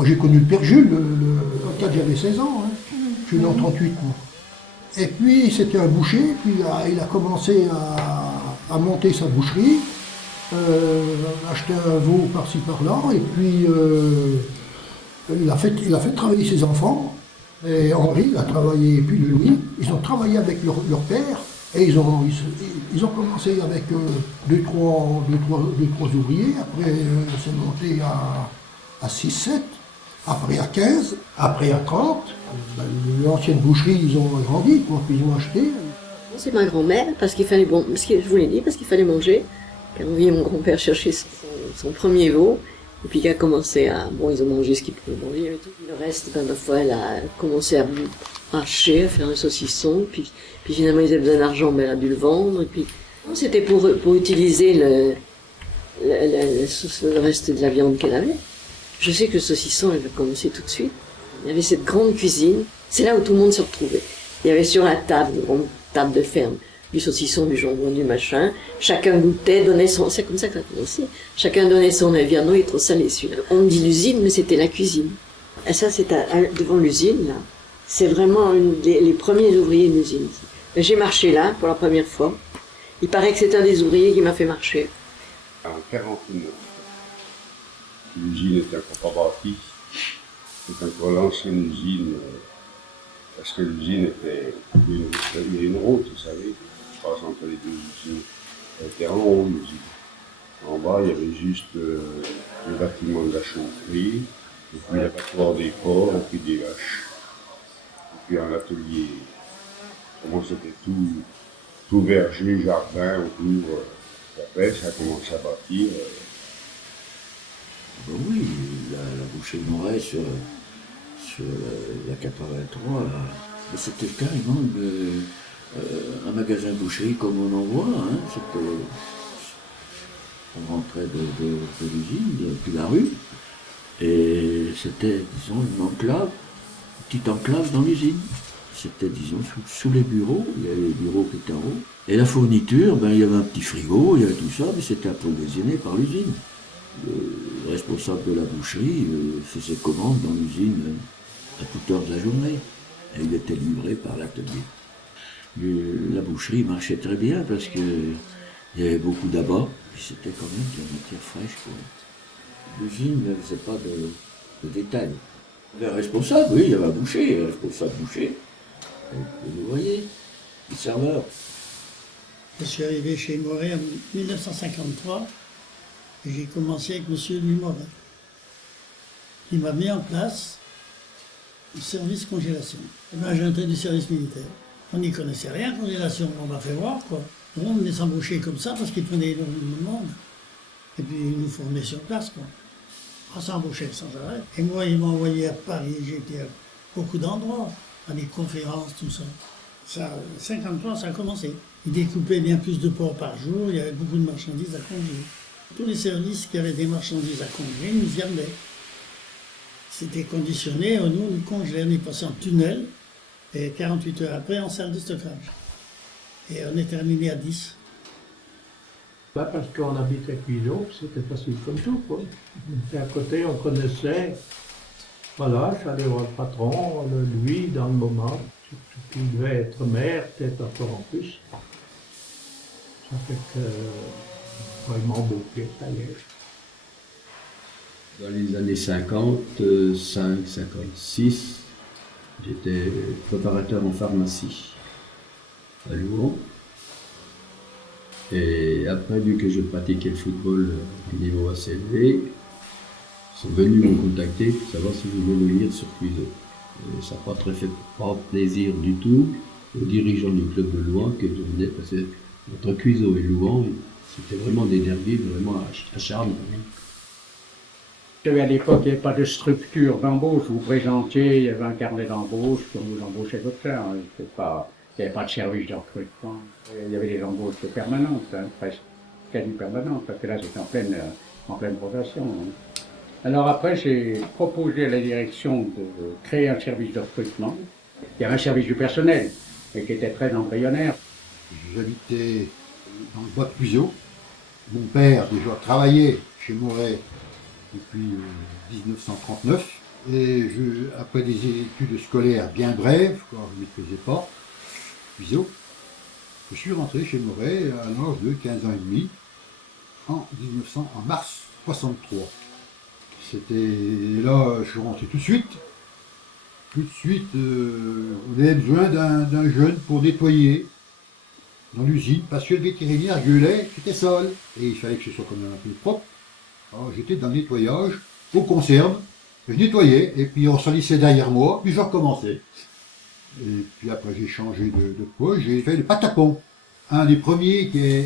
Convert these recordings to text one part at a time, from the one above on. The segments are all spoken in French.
Moi j'ai connu le père Jules, quand j'avais 16 ans, hein. Je suis né en 38 moi. Et puis c'était un boucher, puis il a commencé à monter sa boucherie, acheter un veau par-ci par-là, et puis il a fait travailler ses enfants. Et Henri, il a travaillé, et puis Louis, ils ont travaillé avec leur père, et ils ont commencé avec deux, trois ouvriers, après c'est monté à 6, 7, après à 15, après à 30. Ben, l'ancienne boucherie, ils ont agrandi, quoi, puis ils ont acheté. C'est ma grand-mère, parce qu'il fallait, bon, parce que je vous l'ai dit, parce qu'il fallait manger. Quand on vit mon grand-père chercher son premier veau, et puis qu'il a commencé à, bon, ils ont mangé ce qu'ils pouvaient manger, et tout. Le reste, ben, parfois, elle a commencé à hacher, à faire un saucisson, puis finalement, ils avaient besoin d'argent, mais elle a dû le vendre, et puis, c'était pour utiliser le reste de la viande qu'elle avait. Je sais que le saucisson, elle va commencer tout de suite. Il y avait cette grande cuisine, c'est là où tout le monde se retrouvait. Il y avait sur la table, une grande table de ferme, du saucisson, du jambon, du machin. Chacun goûtait, donnait son... C'est comme ça que ça a commencé. Chacun donnait son avis. Ah non, il est trop salé celui-là. On dit l'usine, mais c'était la cuisine. Et ça, c'est devant l'usine, là. C'est vraiment les premiers ouvriers de l'usine. J'ai marché là, pour la première fois. Il paraît que c'est un des ouvriers qui m'a fait marcher. En 49, l'usine était encore pas bâtie. C'était encore l'ancienne usine, parce que l'usine était, il y a une route, vous savez, qui passe entre les deux usines. Elle était en haut, l'usine. En bas, il y avait juste le bâtiment de la chaufferie, et puis l'abattoir des porcs, et puis des vaches. Et puis un atelier. Comment c'était tout verger, jardin autour. Après, ça a commencé à bâtir. Ben oui, la boucherie de Moret sur la 83, c'était carrément un magasin de boucherie comme on en voit. Hein. On rentrait de l'usine, puis la rue, et c'était, disons, une petite enclave dans l'usine. C'était, disons, sous les bureaux, il y avait les bureaux qui étaient en haut. Et la fourniture, ben, il y avait un petit frigo, il y avait tout ça, mais c'était approvisionné par l'usine. Le responsable de la boucherie faisait commande dans l'usine à toute heure de la journée. Et il était livré par l'atelier. La boucherie marchait très bien parce qu'il y avait beaucoup d'abats, puis c'était quand même de la matière fraîche, quoi. L'usine ne faisait pas de détails. Il y avait un responsable, oui, il y avait un boucher, un responsable boucher. Et vous voyez, le serveur. Je suis arrivé chez Moret en 1953 et j'ai commencé avec M. Louis Moret. Il m'a mis en place le service congélation. J'ai entré du service militaire. On n'y connaissait rien, congélation, on m'a fait voir quoi. On venait s'embaucher comme ça parce qu'il prenait énormément de monde. Et puis il nous formait sur place quoi. On s'embauchait sans arrêt. Et moi, il m'a envoyé à Paris, j'étais à beaucoup d'endroits, à des conférences, tout ça. Ça, 53, ça a commencé. Ils découpaient bien plus de porcs par jour, il y avait beaucoup de marchandises à congeler. Tous les services qui avaient des marchandises à congeler nous y amenaient. C'était conditionné, nous congelait, on est passé en tunnel, et 48 heures après en salle de stockage. Et on est terminé à 10. Pas parce qu'on habitait Cuiseaux, c'était facile comme tout, quoi. Et à côté, on connaissait, voilà, j'allais voir le patron, lui, dans le moment, qui devait être maire, peut-être encore en plus. Ça fait que, il m'embauchait, ça y est. Dans les années 55, 56, j'étais préparateur en pharmacie à Louan. Et après, vu que je pratiquais le football au niveau assez élevé, ils sont venus me contacter pour savoir si je voulais venir sur Cuiseaux. Et ça n'a pas très fait pas plaisir du tout aux dirigeants du club de Louan que je venais, parce que entre Cuiseaux et Louan, c'était vraiment des derbies vraiment acharnés. À l'époque, il n'y avait pas de structure d'embauche. Vous présentiez, il y avait un carnet d'embauche, on vous embauchait comme ça. Hein. Il n'y avait pas de service de recrutement. Il y avait des embauches permanentes, hein, presque quasi permanentes, parce que là, c'était en pleine rotation. Hein. Alors après, j'ai proposé à la direction de créer un service de recrutement. Il y avait un service du personnel, mais qui était très embryonnaire. J'habitais dans le bois de Cuiseaux. Mon père déjà travaillait chez Moret depuis 1939. Après des études scolaires bien brèves, quand je ne maîtrisais pas, physio, je suis rentré chez Moret à l'âge de 15 ans et demi, en mars 63. Là, je suis rentré tout de suite. Tout de suite, on avait besoin d'un jeune pour nettoyer dans l'usine, parce que le vétérinaire gueulait, c'était sale. Et il fallait que ce soit quand même un peu propre. Alors j'étais dans le nettoyage, aux conserves, je nettoyais, et puis on salissait derrière moi, puis je recommençais. Et puis après j'ai changé de poste, j'ai fait le patapon. Un des premiers qui a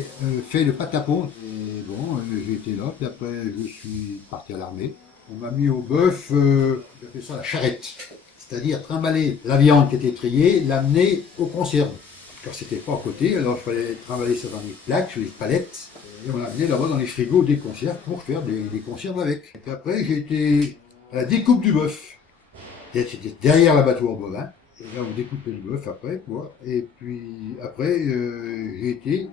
fait le patapon. Et bon, j'ai été là, puis après je suis parti à l'armée. On m'a mis au bœuf, j'appelle ça la charrette. C'est-à-dire trimballer la viande qui était triée, l'amener aux conserves. Car c'était pas à côté, alors il fallait trimballer ça dans les plaques, sur les palettes. Et on l'amenait là-bas dans les frigos des conserves pour faire des conserves avec. Et puis après j'ai été à la découpe du bœuf. C'était derrière l'abattoir bovin. Et là, on découpait le bœuf après, quoi. Et puis, après, j'ai été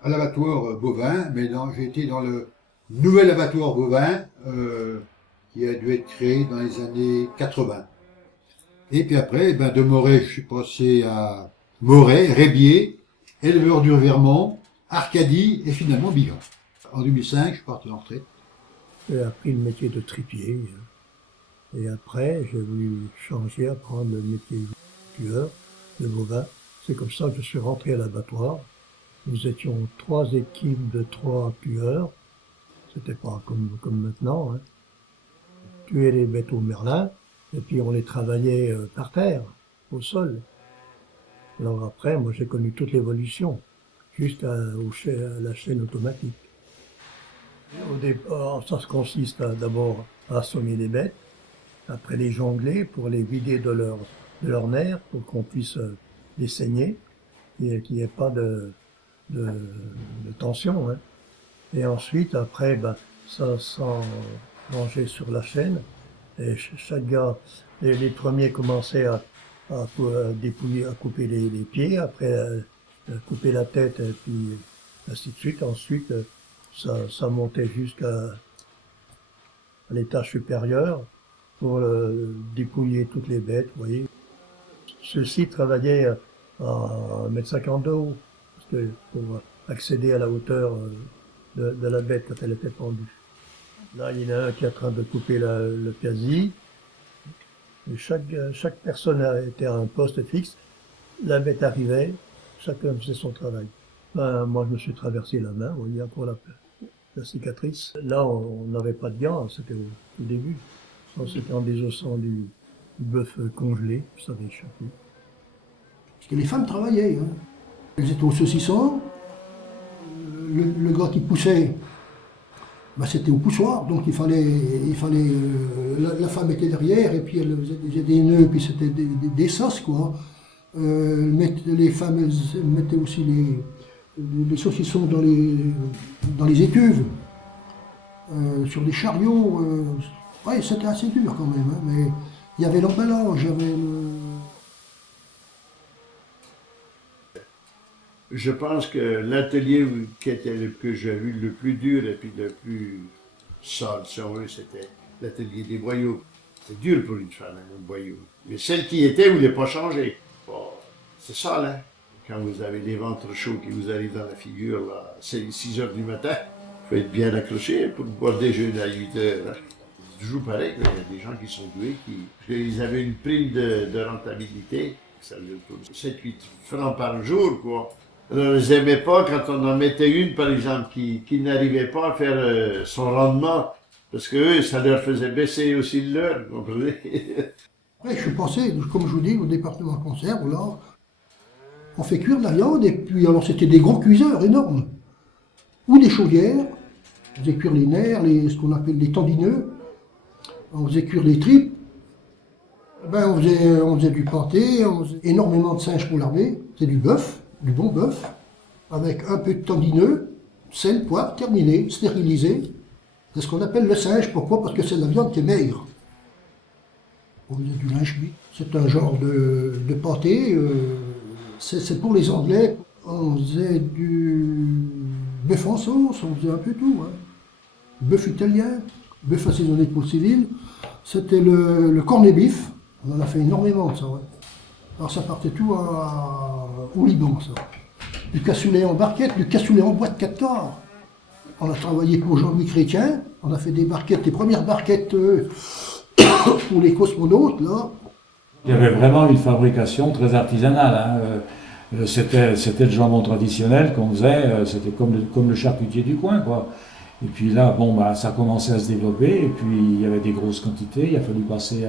à l'abattoir bovin, mais j'ai été dans le nouvel abattoir bovin, qui a dû être créé dans les années 80. Et puis après, de Moret, je suis passé à Moret, Rébier, éleveur du Vermont, Arcadie, et finalement Bigan. En 2005, je suis parti en retraite. J'ai appris le métier de tripier. Et après, j'ai voulu changer, apprendre le métier de tueur, de bovin. C'est comme ça que je suis rentré à l'abattoir. Nous étions 3 équipes de 3 tueurs. C'était pas comme maintenant, hein. Tuer les bêtes au merlin, et puis on les travaillait par terre, au sol. Alors après, moi j'ai connu toute l'évolution, jusqu'à la chaîne automatique. Au départ, ça consiste d'abord à assommer les bêtes, après les jongler pour les vider de leur nerfs, pour qu'on puisse les saigner, et qu'il n'y ait pas de tension, hein. Et ensuite, après, ça s'en rangeait sur la chaîne, et chaque gars, les premiers commençaient à dépouiller, à couper les pieds, après à couper la tête, et puis ainsi de suite. Ensuite, ça montait jusqu'à l'étage supérieur, pour dépouiller toutes les bêtes, vous voyez. Ceux-ci travaillaient à 1,50 m de haut, parce que pour accéder à la hauteur de la bête quand elle était pendue. Là, il y en a un qui est en train de couper le quasi. Et chaque personne était à un poste fixe. La bête arrivait, chacun faisait son travail. Moi, je me suis traversé la main, vous voyez encore la cicatrice. Là, on n'avait pas de gants, c'était au début. C'était en désossant du bœuf congelé, ça avait échappé. Parce que les femmes travaillaient, hein. Elles étaient au saucisson, le gars qui poussait, c'était au poussoir, donc il fallait la femme était derrière, et puis elle faisait des nœuds, puis c'était des sauces, quoi. Les femmes, elles mettaient aussi les saucissons dans les écuves, sur des chariots. Oui, c'était assez dur quand même, hein, mais il y avait l'emballage, il y avait Je pense que l'atelier que j'ai vu le plus dur et puis le plus sale, si on veut, c'était l'atelier des boyaux. C'est dur pour une femme, un boyau. Mais celle qui était ne voulait pas changer. Bon, c'est sale, hein. Quand vous avez des ventres chauds qui vous arrivent dans la figure, là, c'est 6 heures du matin, il faut être bien accroché pour pouvoir déjeuner à 8 heures. Hein. C'est toujours pareil, il y a des gens qui sont doués, ils avaient une prime de rentabilité, ça veut dire 7-8 francs par jour, quoi. Alors, on ne les aimait pas quand on en mettait une, par exemple, qui n'arrivait pas à faire son rendement, parce que eux, ça leur faisait baisser aussi le leur, vous comprenez? Après, je suis passé, comme je vous dis, au département conserve, là, on fait cuire de la viande, et puis alors c'était des gros cuiseurs énormes, ou des chaudières, on faisait cuire les nerfs, ce qu'on appelle les tendineux, on faisait cuire les tripes, on faisait du pâté, on faisait énormément de singes pour l'armée, c'est du bœuf, du bon bœuf, avec un peu de tendineux, sel, poivre, terminé, stérilisé. C'est ce qu'on appelle le singe. Pourquoi? Parce que c'est de la viande qui est maigre. On faisait du linge cuit. C'est un genre de pâté. C'est pour les Anglais. On faisait du bœuf en sauce, on faisait un peu tout. Hein. Bœuf italien, bœuf assaisonné pour le civil. c'était le cornet beef. On en a fait énormément de ça, ouais. Alors ça partait tout au Liban, ça. Du cassoulet en barquette, du cassoulet en boîte 4 quarts. On a travaillé pour Jean-Louis Chrétien, on a fait des barquettes, les premières barquettes pour les cosmonautes, là. Il y avait vraiment une fabrication très artisanale, hein. C'était le jambon traditionnel qu'on faisait, c'était comme le charcutier du coin, quoi. Et puis là, bon, bah, ça a commencé à se développer, et puis il y avait des grosses quantités, il a fallu passer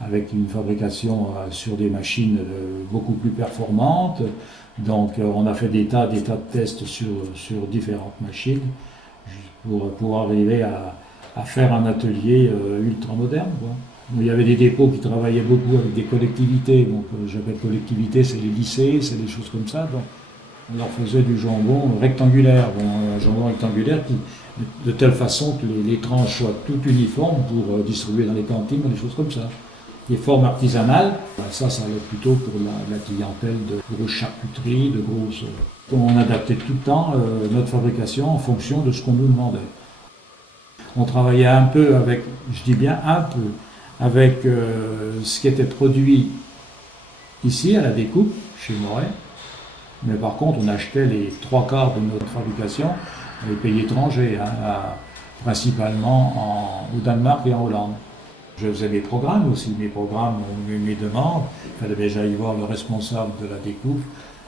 avec une fabrication sur des machines beaucoup plus performantes. Donc on a fait des tas de tests sur différentes machines pour arriver à faire un atelier ultra moderne, quoi. Il y avait des dépôts qui travaillaient beaucoup avec des collectivités, donc j'appelle collectivités, c'est les lycées, c'est des choses comme ça. Donc on leur faisait du jambon rectangulaire, un jambon rectangulaire qui, de telle façon que les tranches soient toutes uniformes pour distribuer dans les cantines, des choses comme ça. Les formes artisanales, ça allait plutôt pour la clientèle de grosses charcuteries, de grosses... On adaptait tout le temps notre fabrication en fonction de ce qu'on nous demandait. On travaillait un peu avec, je dis bien un peu, avec ce qui était produit ici à la découpe, chez Moret. Mais par contre, on achetait les 3/4 de notre fabrication à les pays étrangers, hein, principalement au Danemark et en Hollande. Je faisais mes programmes aussi, mes demandes. Il fallait déjà y voir le responsable de la découpe,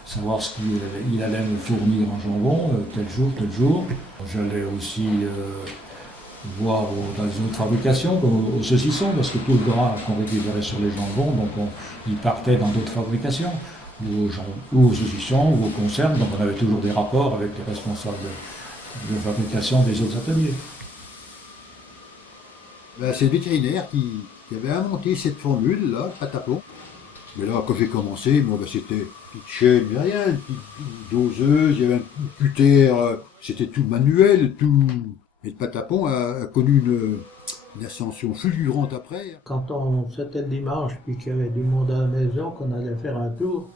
savoir ce qu'il allait me fournir en jambon, tel jour. J'allais aussi voir dans les autres fabrications, comme au saucisson, parce que tout le gras qu'on récupérait sur les jambons, donc il partait dans d'autres fabrications, ou au saucisson, ou aux conserves, donc on avait toujours des rapports avec les responsables de fabrication des autres ateliers. Ben, c'est le vétérinaire qui avait inventé cette formule-là, le patapon. Mais là, quand j'ai commencé, moi, ben, c'était petite chaîne, mais rien, une petite doseuse, il y avait un cutter, c'était tout manuel, tout. Mais le patapon a connu une ascension fulgurante après. Quand c'était le dimanche, puis qu'il y avait du monde à la maison, qu'on allait faire un tour,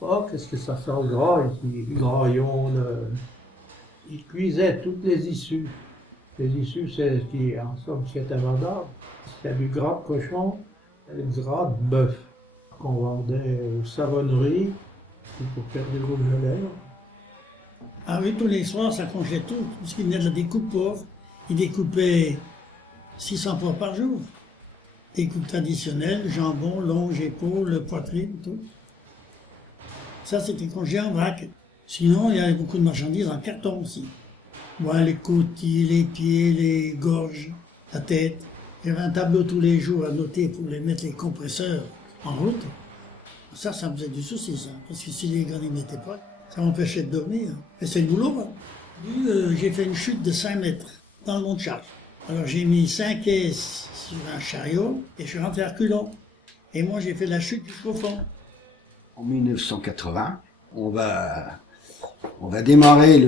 oh, qu'est-ce que ça sent gras ici, graillon, il cuisait toutes les issues. Les issues, c'est ce qui, en somme, ce qui était vendable. C'est du gras de cochon et du gras de bœuf qu'on vendait aux savonneries pour faire du rouge à lèvres. Ah oui, tous les soirs, ça congelait tout ce qui venait de la découpe pauvre. Ils découpaient 600 porcs par jour. Découpe traditionnelle, jambon, longe, épaule, poitrine, tout. Ça, c'était congelé en vrac. Sinon, il y avait beaucoup de marchandises en carton aussi. Voilà, les côtés, les pieds, les gorges, la tête. Il y avait un tableau tous les jours à noter pour les mettre les compresseurs en route. Ça me faisait du souci, ça. Parce que si les gars n'y mettaient pas, ça m'empêchait de dormir. Et c'est le boulot, hein. J'ai fait une chute de 5 mètres dans le mont de Charles. Alors j'ai mis 5 caisses sur un chariot et je suis rentré à reculons. Et moi j'ai fait la chute jusqu'au fond. En 1980, on va démarrer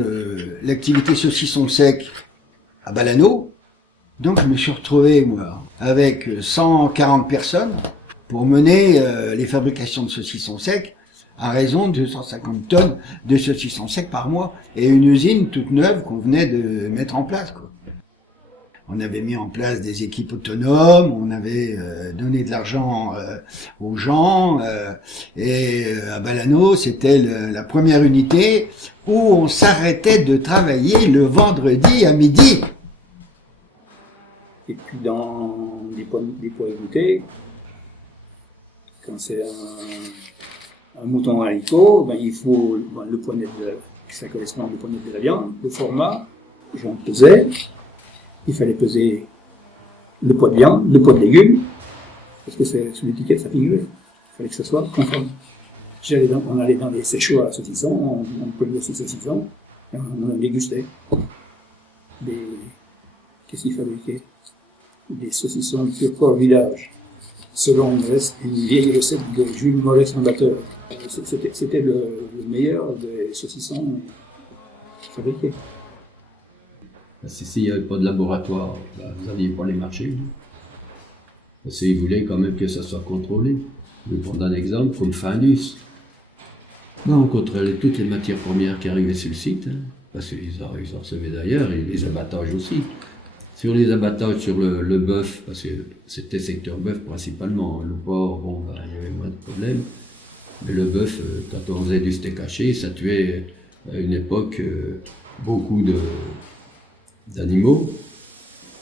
l'activité saucisson sec à Balano. Donc je me suis retrouvé, moi, avec 140 personnes pour mener les fabrications de saucissons secs à raison de 250 tonnes de saucissons secs par mois et une usine toute neuve qu'on venait de mettre en place, quoi. On avait mis en place des équipes autonomes, on avait donné de l'argent aux gens, et à Balano, c'était la première unité où on s'arrêtait de travailler le vendredi à midi. Et puis dans des poids égouttés, quand c'est un mouton haricot, ben, il faut le poignet ça correspond au poignet de la viande, le format, j'en pesais. Il fallait peser le poids de viande, le poids de légumes, parce que c'est sur l'étiquette, ça figurait. Il fallait que ce soit conforme. On allait dans les séchoirs à saucissons, on prenait ces saucissons, et on dégustait. Qu'est-ce qu'il fabriquait? Des saucissons de Port Village, selon une vieille recette de Jules Moret, son batteur. C'était le meilleur des saucissons fabriqués. S'il n'y avait pas de laboratoire, vous n'alliez pas les marcher. Parce qu'ils voulaient quand même que ça soit contrôlé. Je vais prendre un exemple comme Findus. On contrôlait toutes les matières premières qui arrivaient sur le site, hein, parce qu'ils en recevaient d'ailleurs, et les abattages aussi. Sur les abattages, sur le bœuf, parce que c'était secteur bœuf principalement, le porc, bon, bah, il y avait moins de problèmes. Mais le bœuf, quand on faisait du steak haché, ça tuait à une époque beaucoup d'animaux.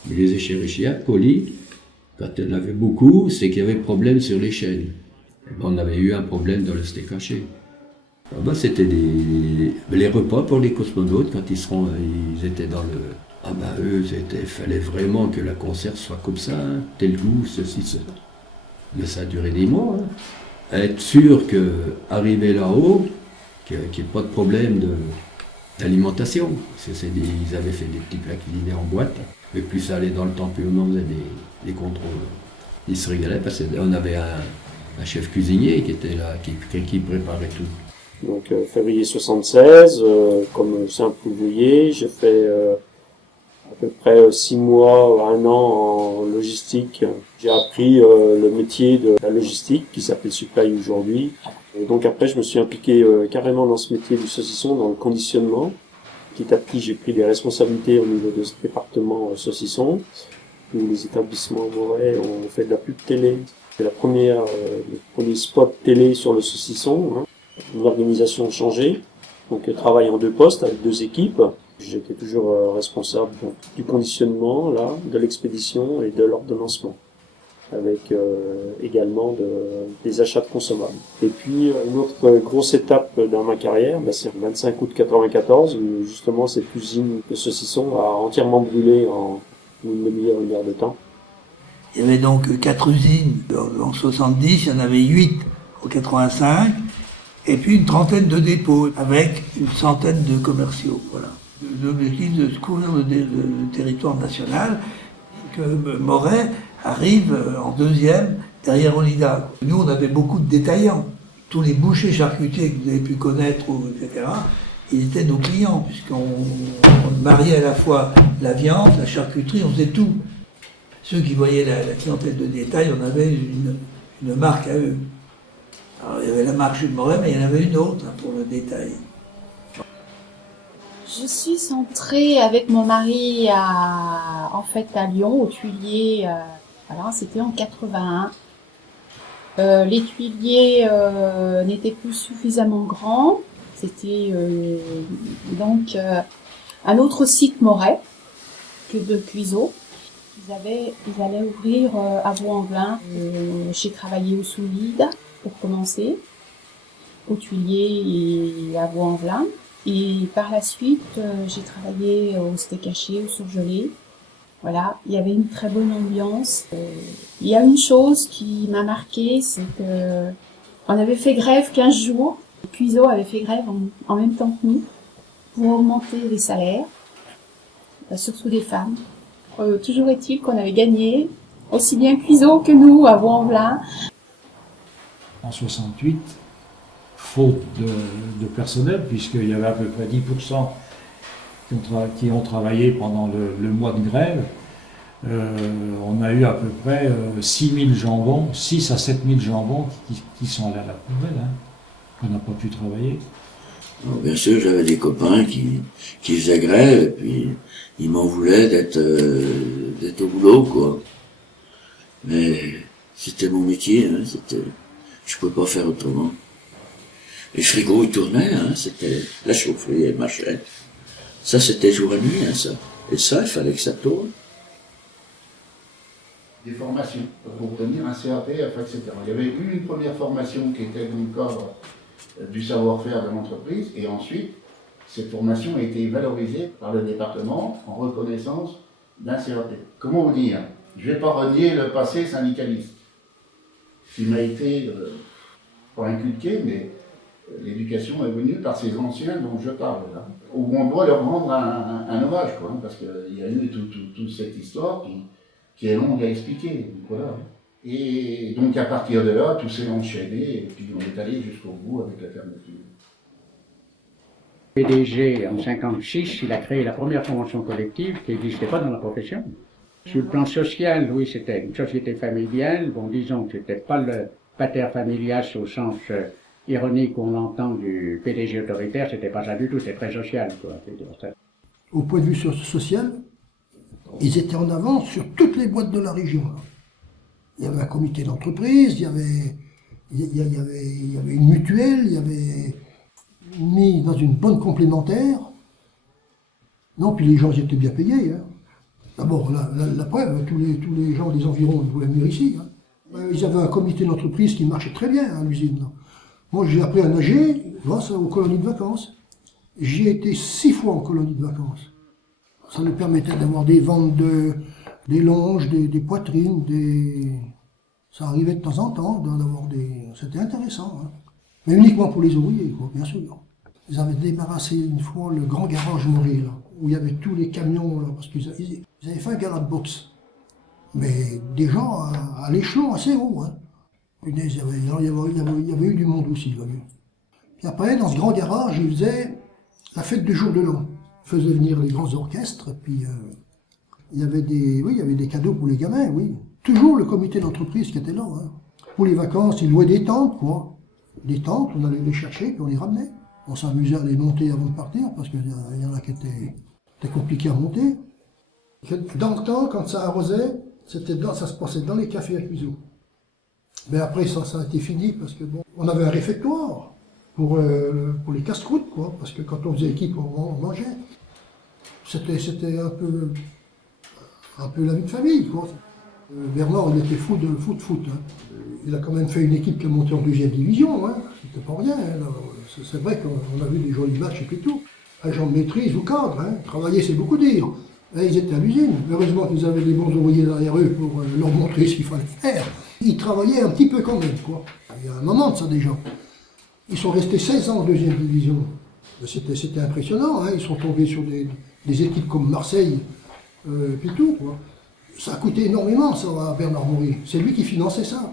Mais les échérichia coli, quand il y en avait beaucoup, c'est qu'il y avait problème sur les chaînes. Et ben, on avait eu un problème dans le steak haché. Alors ben, c'était les repas pour les cosmonautes quand ils étaient dans le... Ah ben eux, il fallait vraiment que la conserve soit comme ça, hein, tel goût, ceci, cela. Mais ça a duré des mois. Hein. Être sûr qu'arriver là-haut, qu'il n'y ait pas de problème d'alimentation. Parce que ils avaient fait des petits plats culinés en boîte. Mais plus ça allait dans le temps, plus on faisait des contrôles. Ils se régalaient parce qu'on avait un chef cuisinier qui était là, qui préparait tout. Donc février 76, comme simple ouvrier, j'ai fait à peu près 6 mois, 1 an en logistique. J'ai appris le métier de la logistique qui s'appelle Supply aujourd'hui. Et donc après, je me suis impliqué carrément dans ce métier du saucisson, dans le conditionnement. Petit à petit, j'ai pris des responsabilités au niveau de ce département saucisson, où les établissements Moret ont fait de la pub télé. C'est le premier spot télé sur le saucisson. Hein. L'organisation a changé, donc travail en 2 postes avec 2 équipes. J'étais toujours responsable donc, du conditionnement, là, de l'expédition et de l'ordonnancement, avec également des achats de consommables. Et puis une autre grosse étape dans ma carrière, c'est le 25 août 94, où justement cette usine de saucisson a entièrement brûlé en une demi-heure, 1 heure de temps. Il y avait donc 4 usines en 70, il y en avait 8 en 85, et puis une trentaine de dépôts, avec une centaine de commerciaux, voilà. L'objectif de couvrir le territoire national, que Moret arrive en 2e derrière Olida. Nous, on avait beaucoup de détaillants. Tous les bouchers charcutiers que vous avez pu connaître, etc., ils étaient nos clients, puisqu'on mariait à la fois la viande, la charcuterie, on faisait tout. Ceux qui voyaient la clientèle de détail, on avait une marque à eux. Alors, il y avait la marque Jules Moret, mais il y en avait une autre pour le détail. Je suis entrée avec mon mari à Lyon, au Tuilier. Voilà, c'était en 81. Les Tuiliers n'étaient plus suffisamment grands. C'était donc un autre site Moret que de Cuiseaux. Ils allaient ouvrir à Vaux-en-Velin. J'ai travaillé au Soulide pour commencer, au Tuilier et à Vaux-en-Velin. Et par la suite, j'ai travaillé au steak haché, au surgelé. Voilà, il y avait une très bonne ambiance. Il y a une chose qui m'a marquée, c'est que on avait fait grève 15 jours. Cuiseaux avait fait grève en même temps que nous pour augmenter les salaires, surtout des femmes. Toujours est-il qu'on avait gagné, aussi bien Cuiseaux que nous à Vaux-en-Velin. En 68, faute de personnel, puisqu'il y avait à peu près 10% qui ont travaillé pendant le mois de grève, on a eu à peu près 6 à 7 000 jambons qui sont allés à la poubelle, hein, qu'on n'a pas pu travailler. Alors, bien sûr, j'avais des copains qui faisaient grève, et puis ils m'en voulaient d'être au boulot, quoi. Mais c'était mon métier, hein, je pouvais pas faire autrement. Les frigos, ils tournaient, hein, c'était la chaufferie, elle marchait. Ça, c'était jour et nuit, hein, ça. Et ça, il fallait que ça tourne. Des formations pour obtenir un CAP, etc. Il y avait eu une première formation qui était dans le cadre du savoir-faire de l'entreprise, et ensuite, cette formation a été valorisée par le département en reconnaissance d'un CAP. Comment vous dire? Je ne vais pas renier le passé syndicaliste, qui m'a été, pas inculqué, mais l'éducation est venue par ces anciens dont je parle, là, où on doit leur rendre un hommage, quoi, parce qu'il y a eu toute cette histoire qui est longue à expliquer. Donc, voilà. Et donc à partir de là, tout s'est enchaîné, et puis on est allé jusqu'au bout avec la fermeture. PDG, en 1956, il a créé la première convention collective qui n'existait pas dans la profession. Sur le plan social, oui, c'était une société familiale. Bon, disons que c'était pas le pater familias au sens ironique qu'on entend du PDG autoritaire, c'était pas ça du tout, c'était très social, quoi. Au point de vue social, Ils étaient en avance sur toutes les boîtes de la région. Là. Il y avait un comité d'entreprise, il y avait une mutuelle, il y avait mis dans une bonne complémentaire. Non, puis les gens ils étaient bien payés. Hein. D'abord, la preuve, tous les gens des environs voulaient venir ici. Hein. Ils avaient un comité d'entreprise qui marchait très bien à l'usine. Là. Moi, j'ai appris à nager grâce aux colonies de vacances. J'y ai été 6 fois en colonie de vacances. Ça nous permettait d'avoir des ventes des longes, des poitrines, ça arrivait de temps en temps d'avoir des... C'était intéressant. Hein. Mais uniquement pour les ouvriers, quoi, bien sûr. Ils avaient débarrassé une fois le grand garage Maury, là, où il y avait tous les camions, là, parce qu'ils avaient fait un gala de boxe. Mais des gens à l'échelon assez haut. Hein. Il y avait eu du monde aussi. Là. Puis après, dans ce grand garage, ils faisaient la fête du jour de l'an. Ils faisaient venir les grands orchestres, et puis il y avait des cadeaux pour les gamins, oui. Toujours le comité d'entreprise qui était là. Hein. Pour les vacances, ils louaient des tentes, quoi. Des tentes, on allait les chercher, puis on les ramenait. On s'amusait à les monter avant de partir, parce qu'il y en a qui étaient compliqués à monter. Dans le temps, quand ça arrosait, ça se passait dans les cafés à Cuiseaux. Mais après, ça a été fini, parce que bon, on avait un réfectoire pour les casse-croûtes, quoi, parce que quand on faisait équipe, on mangeait. C'était un peu la vie de famille, quoi. Bernard, il était fou de foot. Hein. Il a quand même fait une équipe qui est montée en 2e division, hein. C'était pas rien. Hein. C'est vrai qu'on a vu des jolis matchs et puis tout. Agent de maîtrise ou cadre, hein. Travailler, c'est beaucoup dire. Et ils étaient à l'usine. Heureusement qu'ils avaient des bons ouvriers derrière eux pour leur montrer ce qu'il fallait faire. Ils travaillaient un petit peu quand même, quoi. Il y a un moment de ça déjà. Ils sont restés 16 ans en 2e division. C'était impressionnant, hein. Ils sont tombés sur des équipes comme Marseille, puis tout, quoi. Ça a coûté énormément, ça, à Bernard Maury. C'est lui qui finançait ça.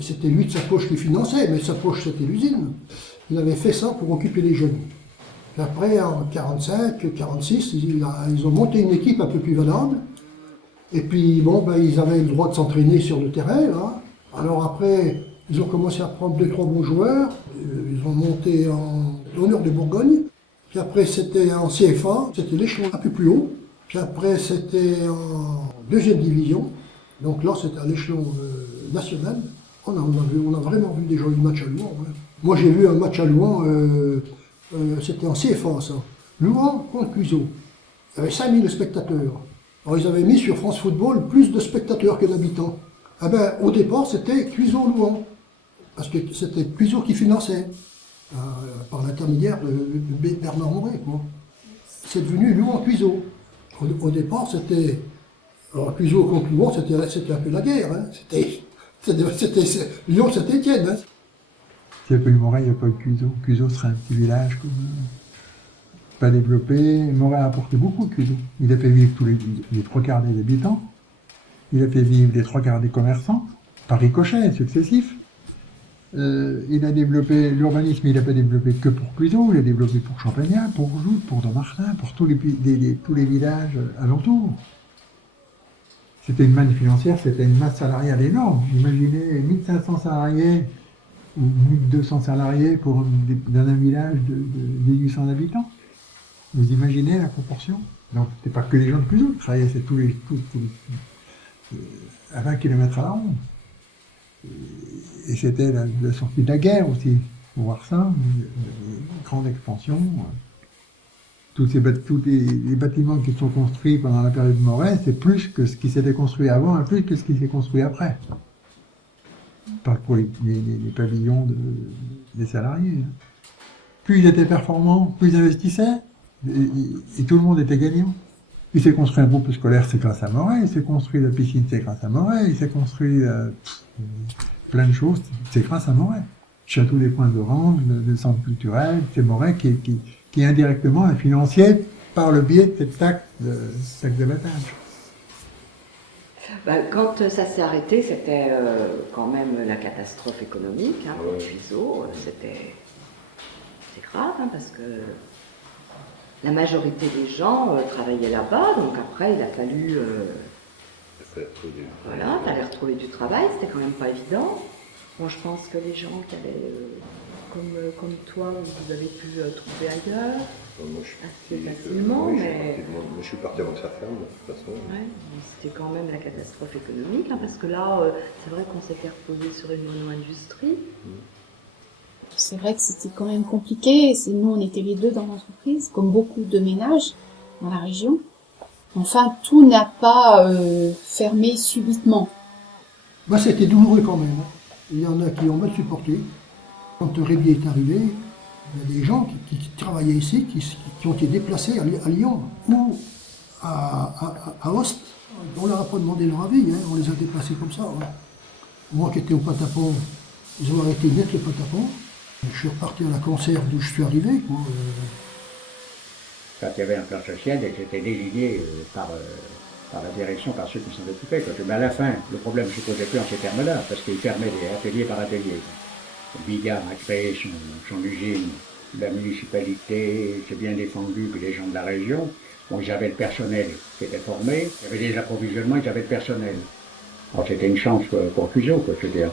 C'était lui de sa poche qui finançait, mais sa poche, c'était l'usine. Il avait fait ça pour occuper les jeunes. Puis après, en 45, 46, ils ont monté une équipe un peu plus valable. Et puis, bon, ils avaient le droit de s'entraîner sur le terrain, là. Alors après, ils ont commencé à prendre 2-3 bons joueurs. Ils ont monté en honneur de Bourgogne. Puis après, c'était en CFA, c'était l'échelon un peu plus haut. Puis après, c'était en 2e division. Donc là, c'était à l'échelon national. On a vraiment vu des jolis matchs à Louan. Ouais. Moi, j'ai vu un match à Louan, c'était en CFA, ça. Louan contre Cuiseaux. Il y avait 5000 spectateurs. Alors, ils avaient mis sur France Football plus de spectateurs que d'habitants. Ah ben, au départ, c'était Cuiseaux-Louan. Parce que c'était Cuiseaux qui finançait, par l'intermédiaire de Bernard Maury, quoi. C'est devenu Louan-Cuiseaux. Au départ, c'était... Alors, Cuiseaux contre Louan, c'était un peu la guerre. Hein. Lyon, c'était Étienne. Hein. S'il n'y a pas eu Moret, il n'y a pas eu Cuiseaux. Cuiseaux serait un petit village pas développé. Moret a apporté beaucoup de Cuiseaux. Il a fait vivre les 3/4 des habitants. Il a fait vivre les 3/4 des commerçants, par ricochet successifs. Il a développé l'urbanisme, il n'a pas développé que pour Cuiseaux, il a développé pour Champagnat, pour Joux, pour Dommartin, pour tous les villages alentours. C'était une manne financière, c'était une masse salariale énorme. Imaginez 1500 salariés ou 1200 salariés dans un village de 1800 habitants. Vous imaginez la proportion? Donc c'était pas que les gens de Cuiseaux qui travaillaient, c'est tous les à 20 km à la ronde. Et c'était la sortie de la guerre aussi, pour voir ça, une grande expansion. Tous les bâtiments qui sont construits pendant la période de Moret, c'est plus que ce qui s'était construit avant et plus que ce qui s'est construit après. Pas pour les pavillons des salariés. Plus ils étaient performants, plus ils investissaient, et tout le monde était gagnant. Il s'est construit un groupe scolaire, c'est grâce à Moret. Il s'est construit la piscine, c'est grâce à Moret. Il s'est construit plein de choses, c'est grâce à Moret. Château des Points d'Orange, le centre culturel, c'est Moret qui indirectement est financé par le biais de cette taxe d'abattage. Quand ça s'est arrêté, c'était quand même la catastrophe économique hein, pour Cuiseaux. C'est grave hein, parce que la majorité des gens travaillaient là-bas, donc après il a fallu fallait retrouver du travail, c'était quand même pas évident. Bon, je pense que les gens qui avaient comme toi, vous avez pu trouver ailleurs Moi, je suis assez parti, facilement, oui, mais... je suis parti avant que ça ferme, de toute façon. Ouais, mais c'était quand même la catastrophe économique, hein, parce que là, c'est vrai qu'on s'était reposé sur une mono-industrie. C'est vrai que c'était quand même compliqué. Nous, on était les deux dans l'entreprise, comme beaucoup de ménages dans la région. Enfin, tout n'a pas fermé subitement. Bah, c'était douloureux quand même. Il y en a qui ont mal supporté. Quand Rébier est arrivé, il y a des gens qui travaillaient ici, qui ont été déplacés à Lyon ou à Ost. On leur a pas demandé leur avis, hein. On les a déplacés comme ça. Ouais. Moi qui étais au Patapon, ils ont arrêté net le Patapon. Je suis reparti à la conserve d'où je suis arrivé. Quoi. Quand il y avait un plan social, j'étais désigné par la direction, par ceux qui s'en occupaient. Mais à la fin, le problème ne se posait plus en ces termes-là, parce qu'ils fermaient des ateliers par atelier. Bigard a créé son usine, la municipalité s'est bien défendue, puis les gens de la région. Bon, ils avaient le personnel qui était formé, il y avait des approvisionnements, ils avaient le personnel. Alors c'était une chance pour Cuiseaux, quoi, je veux dire.